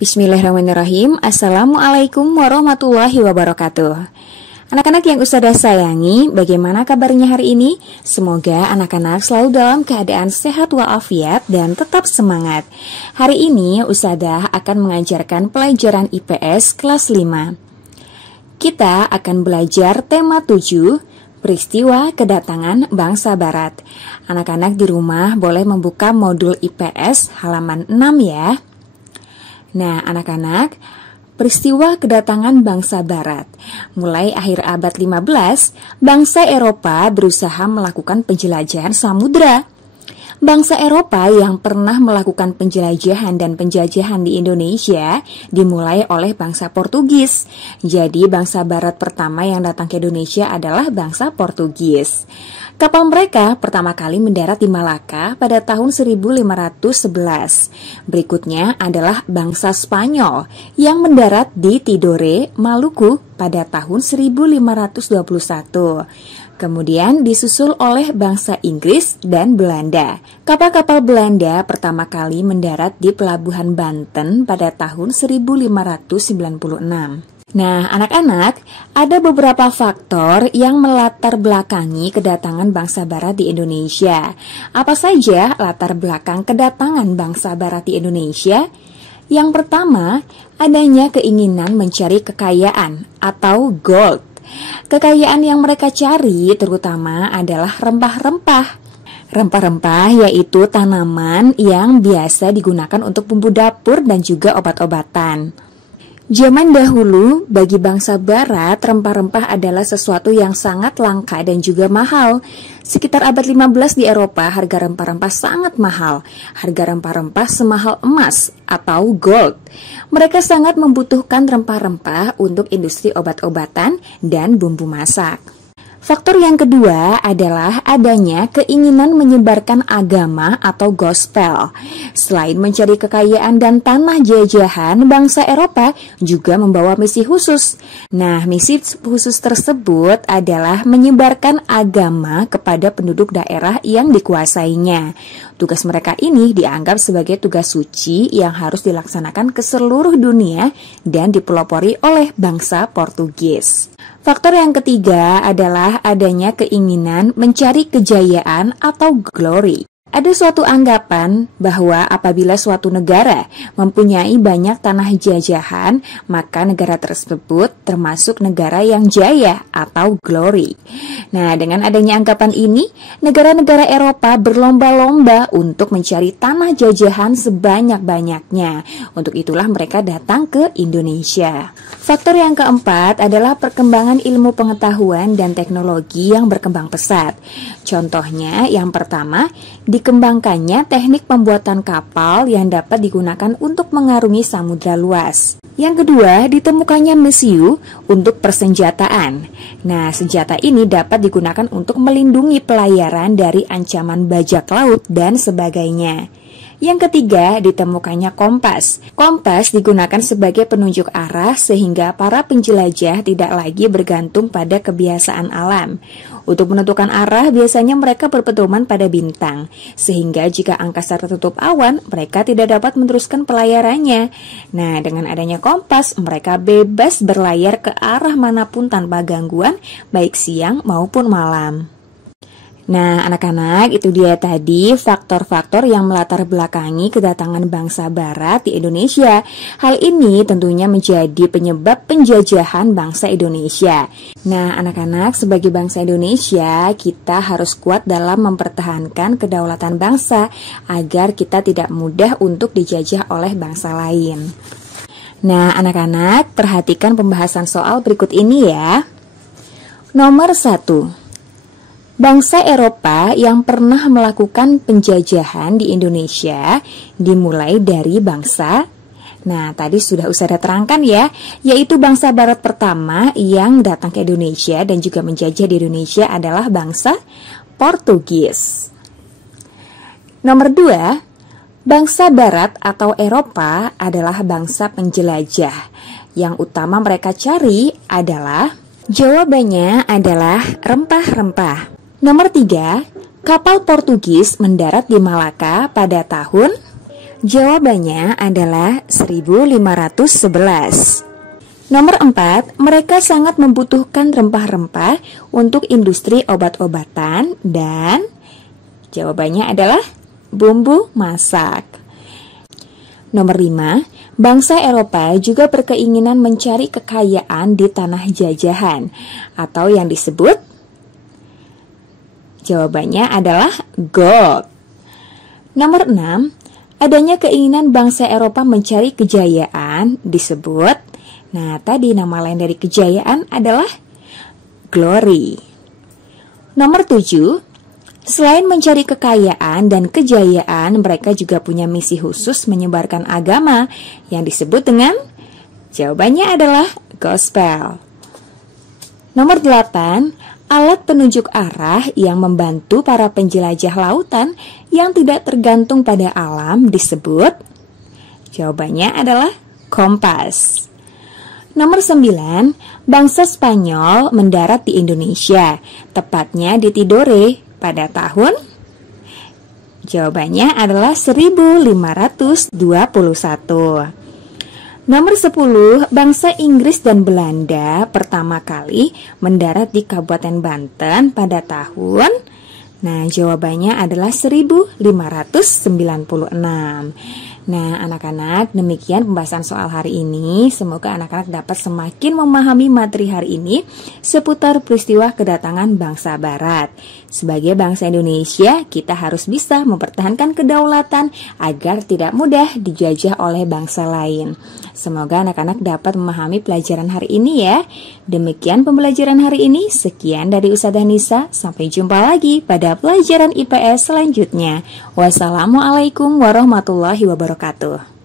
Bismillahirrahmanirrahim. Assalamualaikum warahmatullahi wabarakatuh. Anak-anak yang Ustazah sayangi, bagaimana kabarnya hari ini? Semoga anak-anak selalu dalam keadaan sehat walafiat dan tetap semangat. Hari ini Ustazah akan mengajarkan pelajaran IPS kelas 5. Kita akan belajar tema 7, peristiwa kedatangan bangsa barat. Anak-anak di rumah boleh membuka modul IPS halaman 6 ya. Nah, anak-anak, peristiwa kedatangan bangsa barat. Mulai akhir abad 15, bangsa Eropa berusaha melakukan penjelajahan samudra. Bangsa Eropa yang pernah melakukan penjelajahan dan penjajahan di Indonesia dimulai oleh bangsa Portugis. Jadi bangsa barat pertama yang datang ke Indonesia adalah bangsa Portugis. Kapal mereka pertama kali mendarat di Malaka pada tahun 1511. Berikutnya adalah bangsa Spanyol yang mendarat di Tidore, Maluku pada tahun 1521. Kemudian disusul oleh bangsa Inggris dan Belanda. Kapal-kapal Belanda pertama kali mendarat di Pelabuhan Banten pada tahun 1596. Nah, anak-anak, ada beberapa faktor yang melatar belakangi kedatangan bangsa barat di Indonesia. Apa saja latar belakang kedatangan bangsa barat di Indonesia? Yang pertama, adanya keinginan mencari kekayaan atau gold. Kekayaan yang mereka cari terutama adalah rempah-rempah. Rempah-rempah yaitu tanaman yang biasa digunakan untuk bumbu dapur dan juga obat-obatan. Zaman dahulu, bagi bangsa barat, rempah-rempah adalah sesuatu yang sangat langka dan juga mahal. Sekitar abad 15 di Eropa, harga rempah-rempah sangat mahal. Harga rempah-rempah semahal emas atau gold. Mereka sangat membutuhkan rempah-rempah untuk industri obat-obatan dan bumbu masak. Faktor yang kedua adalah adanya keinginan menyebarkan agama atau gospel. Selain mencari kekayaan dan tanah jajahan, bangsa Eropa juga membawa misi khusus. Nah, misi khusus tersebut adalah menyebarkan agama kepada penduduk daerah yang dikuasainya. Tugas mereka ini dianggap sebagai tugas suci yang harus dilaksanakan ke seluruh dunia dan dipelopori oleh bangsa Portugis. Faktor yang ketiga adalah adanya keinginan mencari kejayaan atau glory. Ada suatu anggapan bahwa apabila suatu negara mempunyai banyak tanah jajahan, maka negara tersebut termasuk negara yang jaya atau glory. Nah, dengan adanya anggapan ini, negara-negara Eropa berlomba-lomba untuk mencari tanah jajahan sebanyak-banyaknya. Untuk itulah mereka datang ke Indonesia. Faktor yang keempat adalah perkembangan ilmu pengetahuan dan teknologi yang berkembang pesat. Contohnya, yang pertama, dikembangkannya teknik pembuatan kapal yang dapat digunakan untuk mengarungi samudra luas. Yang kedua, ditemukannya mesiu untuk persenjataan. Nah, senjata ini dapat digunakan untuk melindungi pelayaran dari ancaman bajak laut dan sebagainya. Yang ketiga, ditemukannya kompas. Kompas digunakan sebagai penunjuk arah sehingga para penjelajah tidak lagi bergantung pada kebiasaan alam. Untuk menentukan arah, biasanya mereka berpedoman pada bintang, sehingga jika angkasa tertutup awan, mereka tidak dapat meneruskan pelayarannya. Nah, dengan adanya kompas, mereka bebas berlayar ke arah manapun tanpa gangguan, baik siang maupun malam. Nah, anak-anak, itu dia tadi faktor-faktor yang melatar belakangi kedatangan bangsa barat di Indonesia. Hal ini tentunya menjadi penyebab penjajahan bangsa Indonesia. Nah, anak-anak, sebagai bangsa Indonesia, kita harus kuat dalam mempertahankan kedaulatan bangsa agar kita tidak mudah untuk dijajah oleh bangsa lain. Nah, anak-anak, perhatikan pembahasan soal berikut ini ya. Nomor 1. Bangsa Eropa yang pernah melakukan penjajahan di Indonesia dimulai dari bangsa, nah tadi sudah Ustazah terangkan ya, yaitu bangsa barat pertama yang datang ke Indonesia dan juga menjajah di Indonesia adalah bangsa Portugis. Nomor 2, bangsa barat atau Eropa adalah bangsa penjelajah. Yang utama mereka cari adalah, jawabannya adalah rempah-rempah. Nomor 3, kapal Portugis mendarat di Malaka pada tahun Jawabannya adalah 1511. Nomor 4, mereka sangat membutuhkan rempah-rempah untuk industri obat-obatan dan jawabannya adalah bumbu masak. Nomor 5, bangsa Eropa juga berkeinginan mencari kekayaan di tanah jajahan atau yang disebut jawabannya adalah gold. Nomor 6, adanya keinginan bangsa Eropa mencari kejayaan disebut, nah tadi nama lain dari kejayaan adalah glory. Nomor 7, selain mencari kekayaan dan kejayaan, mereka juga punya misi khusus menyebarkan agama yang disebut dengan jawabannya adalah gospel. Nomor 8, alat penunjuk arah yang membantu para penjelajah lautan yang tidak tergantung pada alam disebut jawabannya adalah kompas. Nomor 9, bangsa Spanyol mendarat di Indonesia, tepatnya di Tidore pada tahun jawabannya adalah 1521. Nomor 10, bangsa Inggris dan Belanda pertama kali mendarat di Kabupaten Banten pada tahun, nah jawabannya adalah 1596. Nah anak-anak, demikian pembahasan soal hari ini. Semoga anak-anak dapat semakin memahami materi hari ini seputar peristiwa kedatangan bangsa Barat. Sebagai bangsa Indonesia, kita harus bisa mempertahankan kedaulatan agar tidak mudah dijajah oleh bangsa lain. Semoga anak-anak dapat memahami pelajaran hari ini ya. Demikian pembelajaran hari ini. Sekian dari Ustazah Nisa. Sampai jumpa lagi pada pelajaran IPS selanjutnya. Wassalamualaikum warahmatullahi wabarakatuh.